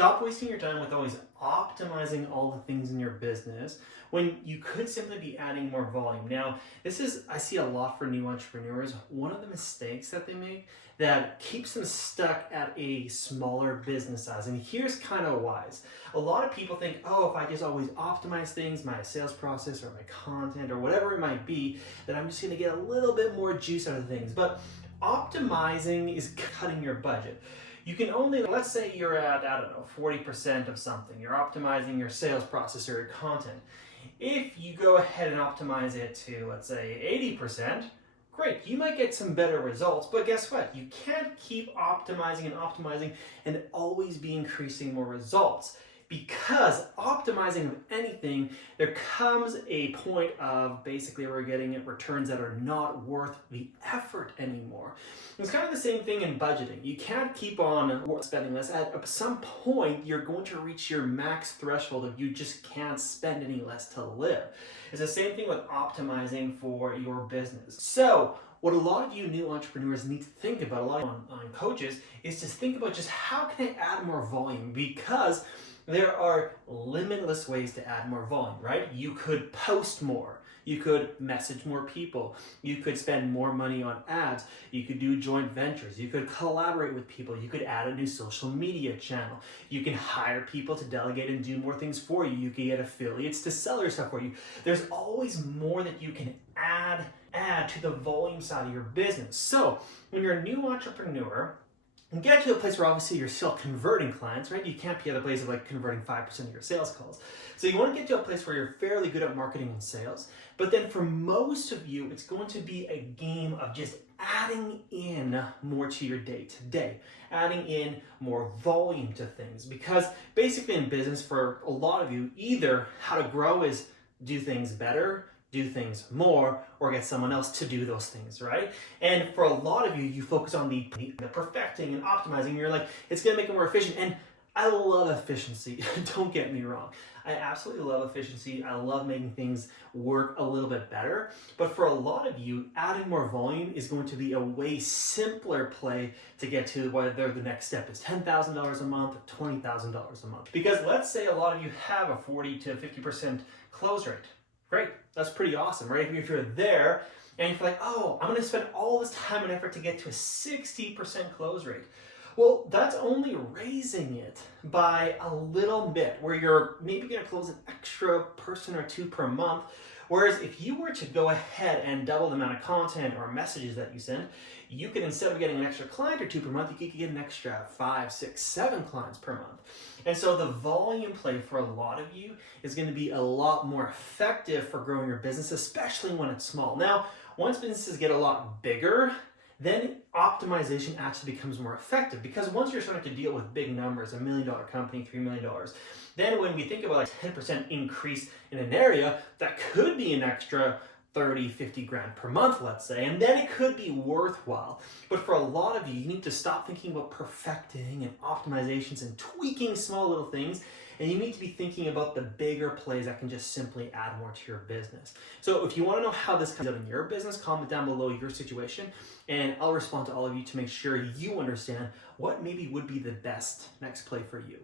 Stop wasting your time with always optimizing all the things in your business when you could simply be adding more volume. Now, I see a lot for new entrepreneurs. One of the mistakes that they make that keeps them stuck at a smaller business size. And here's kind of wise. A lot of people think, oh, if I just always optimize things, my sales process or my content or whatever it might be, that I'm just going to get a little bit more juice out of things. But optimizing is cutting your budget. You can only, let's say you're at, 40% of something. You're optimizing your sales process or your content. If you go ahead and optimize it to, let's say, 80%, great, you might get some better results, but guess what? You can't keep optimizing and always be increasing more results. Because optimizing of anything, there comes a point of basically we're getting returns that are not worth the effort anymore. It's kind of the same thing in budgeting. You can't keep on spending less. At some point, you're going to reach your max threshold of you just can't spend any less to live. It's the same thing with optimizing for your business. So, what a lot of you new entrepreneurs need to think about, a lot of coaches, is to think about just how can I add more volume? Because there are limitless ways to add more volume, right? You could post more. You could message more people. You could spend more money on ads. You could do joint ventures. You could collaborate with people. You could add a new social media channel. You can hire people to delegate and do more things for you. You can get affiliates to sell your stuff for you. There's always more that you can add to the volume side of your business. So when you're a new entrepreneur, and get to a place where obviously you're still converting clients, right? You can't be at a place of like converting 5% of your sales calls. So you want to get to a place where you're fairly good at marketing and sales. But then for most of you, it's going to be a game of just adding in more to your day-to-day, adding in more volume to things. Because basically in business, for a lot of you, either how to grow is do things better, do things more, or get someone else to do those things, right? And for a lot of you, you focus on the perfecting and optimizing. You're like, it's gonna make it more efficient. And I love efficiency, don't get me wrong. I absolutely love efficiency. I love making things work a little bit better. But for a lot of you, adding more volume is going to be a way simpler play to get to whether the next step is $10,000 a month or $20,000 a month. Because let's say a lot of you have a 40 to 50% close rate. Great, that's pretty awesome, right? If you're there and you're like, oh, I'm gonna spend all this time and effort to get to a 60% close rate. Well, that's only raising it by a little bit, where you're maybe gonna close an extra person or two per month. Whereas if you were to go ahead and double the amount of content or messages that you send, you could, instead of getting an extra client or two per month, you could get an extra 5, 6, 7 clients per month. And so the volume play for a lot of you is going to be a lot more effective for growing your business, especially when it's small. Now, once businesses get a lot bigger, then optimization actually becomes more effective, because once you're starting to deal with big numbers, $1 million company, $3 million, then when we think about like 10% increase in an area, that could be an extra 30, 50 grand per month, let's say, and then it could be worthwhile. But for a lot of you, you need to stop thinking about perfecting and optimizations and tweaking small little things, and you need to be thinking about the bigger plays that can just simply add more to your business. So if you want to know how this comes out in your business, comment down below your situation, and I'll respond to all of you to make sure you understand what maybe would be the best next play for you.